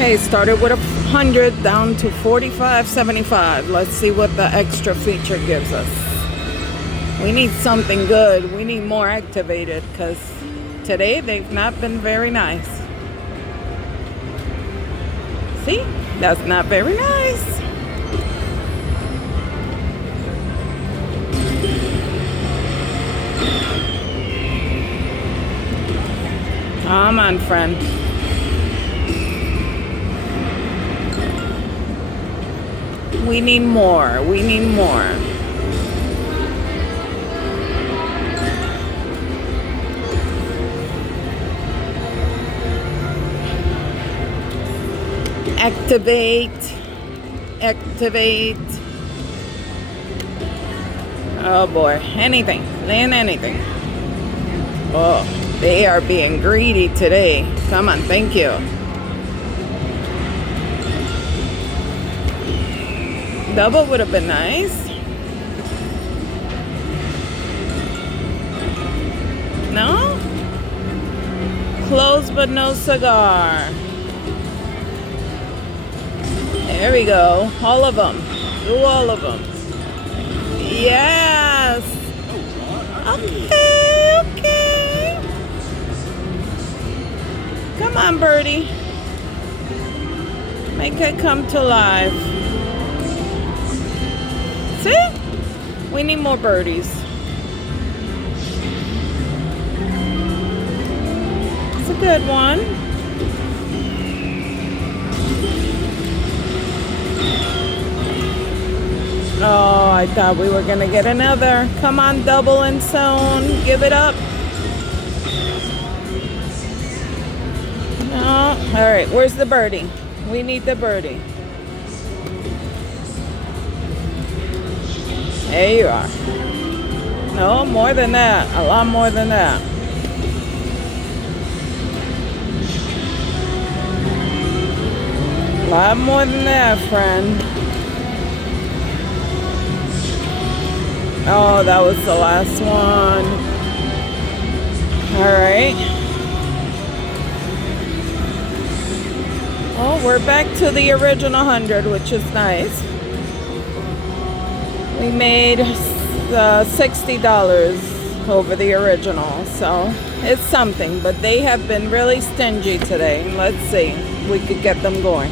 Okay, started with 100 down to 45.75. Let's see what the extra feature gives us. We need something good. We need more activated because today they've not been very nice. See? That's not very nice. Come on, friend. We need more. We need more. Activate. Activate. Oh boy. Anything. Land anything. Oh, they are being greedy today. Come on. Thank you. Double would have been nice. No? Close but no cigar. There we go. All of them. Do all of them. Yes. Okay, okay. Come on, birdie. Make it come to life. See? We need more birdies. It's a good one. Oh, I thought we were going to get another. Come on, double and zone. Give it up. No. All right, where's the birdie? We need the birdie. There you are. No, more than that. A lot more than that. A lot more than that, friend. Oh, that was the last one. All right. Oh, we're back to the original 100, which is nice. We made $60 over the original, so it's something. But they have been really stingy today. Let's see if we could get them going.